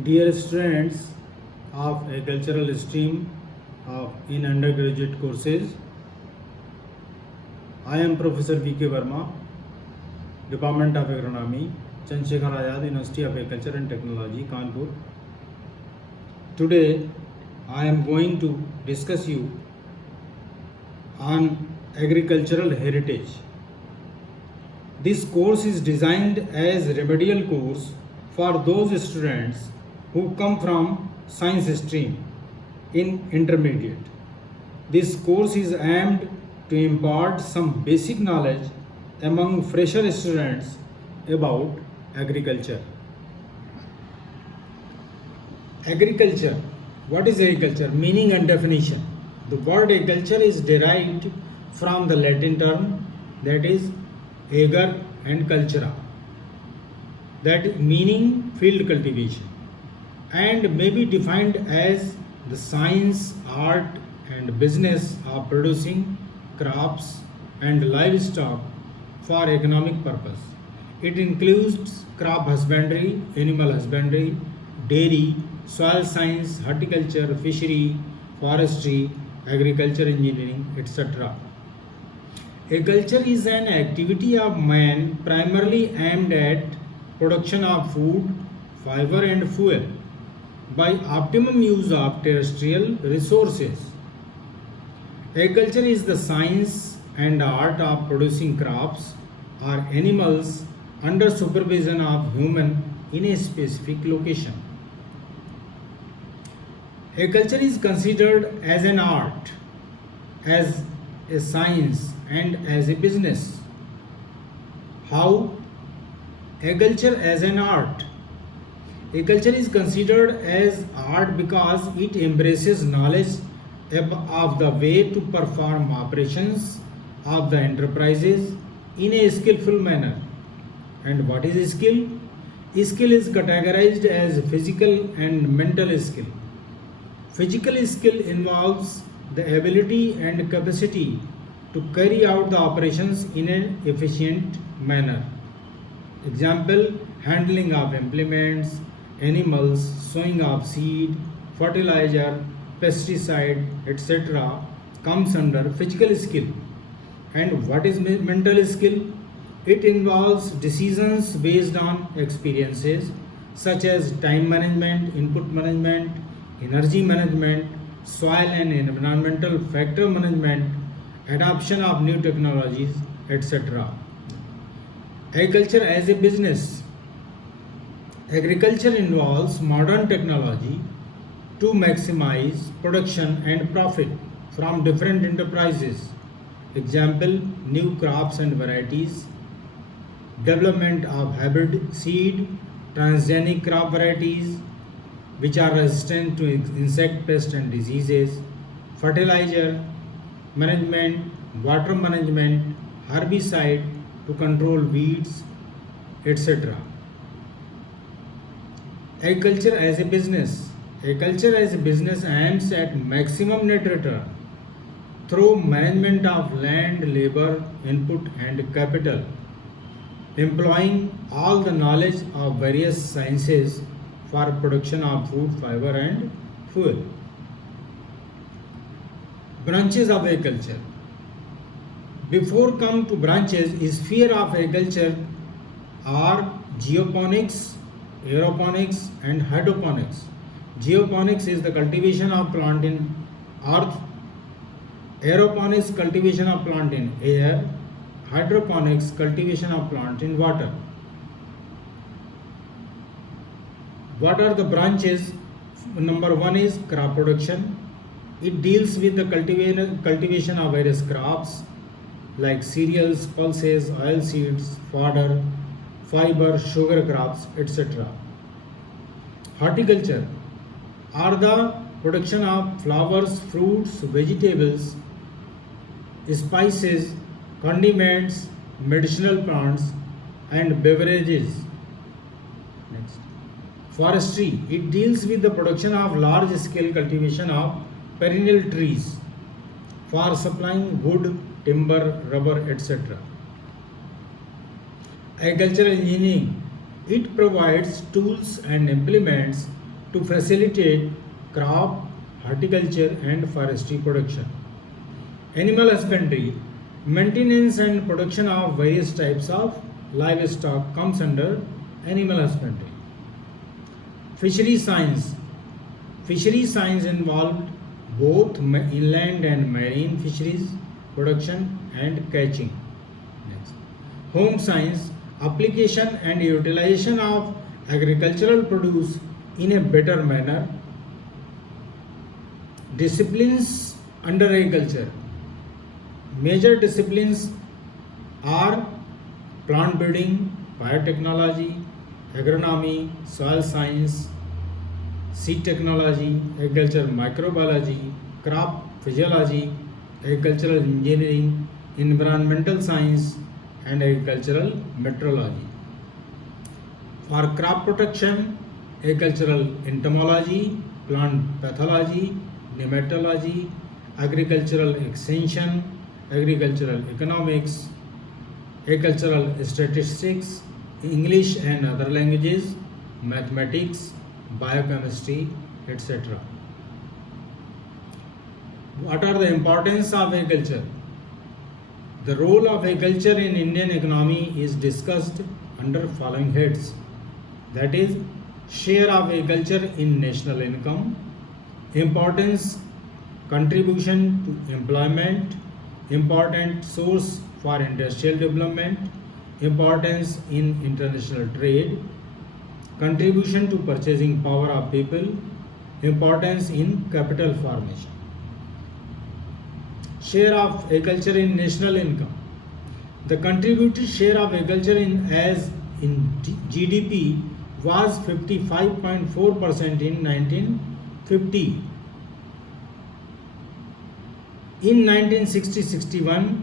Dear students of a cultural stream in undergraduate courses, I am Professor V.K. Verma, Department of Agronomy, Chandrasekhar Azad University of Agriculture and Technology, Kanpur. Today, I am going to discuss you on agricultural heritage. This course is designed as a remedial course for those students who come from science stream in intermediate. This course is aimed to impart some basic knowledge among fresher students about agriculture. Agriculture. What is agriculture? Meaning and definition. The word agriculture is derived from the Latin term that is ager and cultura, that meaning field cultivation, and may be defined as the science, art, and business of producing crops and livestock for economic purpose. It includes crop husbandry, animal husbandry, dairy, soil science, horticulture, fishery, forestry, agriculture engineering, etc. Agriculture is an activity of man primarily aimed at production of food, fiber and fuel by optimum use of terrestrial resources. Agriculture is the science and art of producing crops or animals under supervision of human in a specific location. Agriculture is considered as an art, as a science, and as a business. How? Agriculture as an art. Agriculture is considered as art because it embraces knowledge of the way to perform operations of the enterprises in a skillful manner. And what is skill? Skill is categorized as physical and mental skill. Physical skill involves the ability and capacity to carry out the operations in an efficient manner. Example, handling of implements, animals, sowing of seed, fertilizer, pesticide, etc. comes under physical skill. And what is mental skill? It involves decisions based on experiences such as time management, input management, energy management, soil and environmental factor management, adoption of new technologies, etc. Agriculture as a business. Agriculture involves modern technology to maximize production and profit from different enterprises. Example, new crops and varieties, development of hybrid seed, transgenic crop varieties which are resistant to insect pests and diseases, fertilizer management, water management, herbicide to control weeds, etc. Agriculture as a business. Agriculture as a business aims at maximum net return through management of land, labor, input and capital, employing all the knowledge of various sciences for production of food, fiber and fuel. Branches of agriculture. Before come to branches, sphere of agriculture are geoponics, aeroponics and hydroponics. Geoponics is the cultivation of plant in earth. Aeroponics, cultivation of plant in air. Hydroponics, cultivation of plant in water. What are the branches? Number one is crop production. It deals with the cultivation of various crops like cereals, pulses, oil seeds, fodder, fiber, sugar crops, etc. Horticulture are the production of flowers, fruits, vegetables, spices, condiments, medicinal plants, and beverages. Next. Forestry. It deals with the production of large scale cultivation of perennial trees for supplying wood, timber, rubber, etc. Agricultural engineering. It provides tools and implements to facilitate crop, horticulture and forestry production. Animal husbandry, maintenance and production of various types of livestock comes under animal husbandry. Fishery science. Fishery science involved both inland and marine fisheries production and catching. Next. Home science, application and utilization of agricultural produce in a better manner. Disciplines under agriculture. Major disciplines are plant breeding, biotechnology, agronomy, soil science, seed technology, agriculture microbiology, crop physiology, agricultural engineering, environmental science, and agricultural metrology. For crop protection, agricultural entomology, plant pathology, nematology, agricultural extension, agricultural economics, agricultural statistics, English and other languages, mathematics, biochemistry, etc. What are the importance of agriculture? The role of agriculture in Indian economy is discussed under following heads. That is, share of agriculture in national income, importance, contribution to employment, important source for industrial development, importance in international trade, contribution to purchasing power of people, importance in capital formation. Share of agriculture in national income. The contributed share of agriculture in GDP was 55.4% in 1950. In 1960-61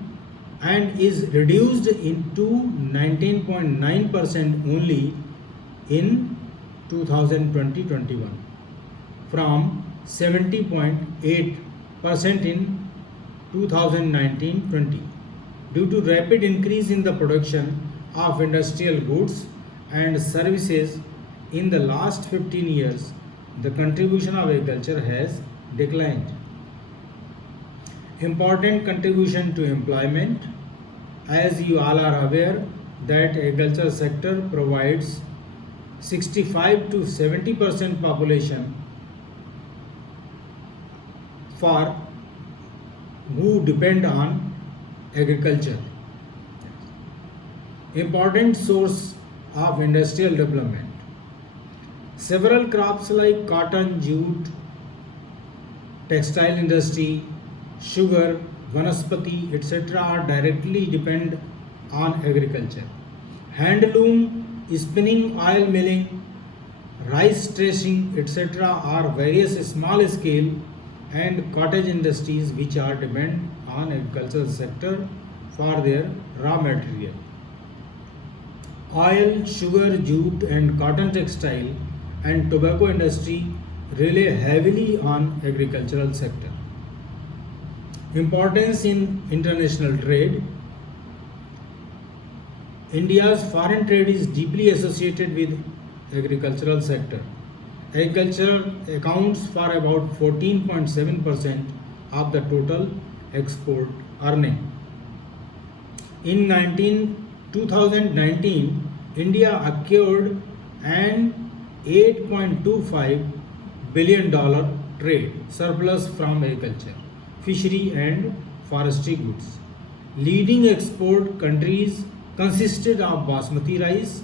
and is reduced into 19.9% only in 2020-21 from 70.8% in 2019-20 due to rapid increase in the production of industrial goods and services in the last 15 years. The contribution of agriculture has declined. Important contribution to employment. As you all are aware that agriculture sector provides 65 to 70% population for who depend on agriculture. Important source of industrial development. Several crops like cotton, jute, textile industry, sugar, vanaspati, etc. are directly depend on agriculture. Handloom, spinning, oil milling, rice threshing, etc. are various small scale and cottage industries which are depend on agricultural sector for their raw material. Oil, sugar, jute and cotton textile and tobacco industry rely heavily on agricultural sector. Importance in international trade. India's foreign trade is deeply associated with agricultural sector. Agriculture accounts for about 14.7% of the total export earning. In 2019, India acquired an $8.25 billion trade surplus from agriculture, fishery and forestry goods. Leading export countries consisted of basmati rice,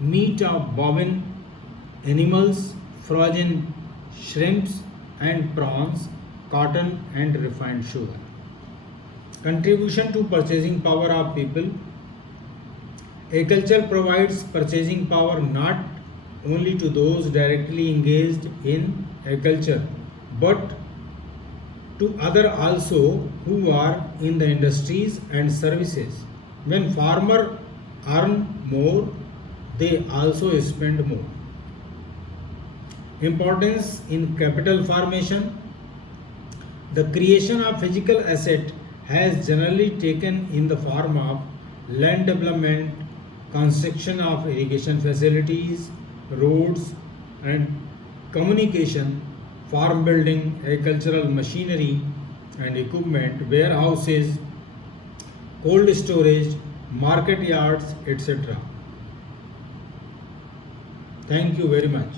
meat of bovine animals, frozen shrimps and prawns, cotton and refined sugar. Contribution to purchasing power of people. Agriculture provides purchasing power not only to those directly engaged in agriculture but to others also who are in the industries and services. When farmers earn more, they also spend more. Importance in capital formation. The creation of physical asset has generally taken in the form of land development, construction of irrigation facilities, roads and communication, farm building, agricultural machinery and equipment, warehouses, cold storage, market yards, etc. Thank you very much.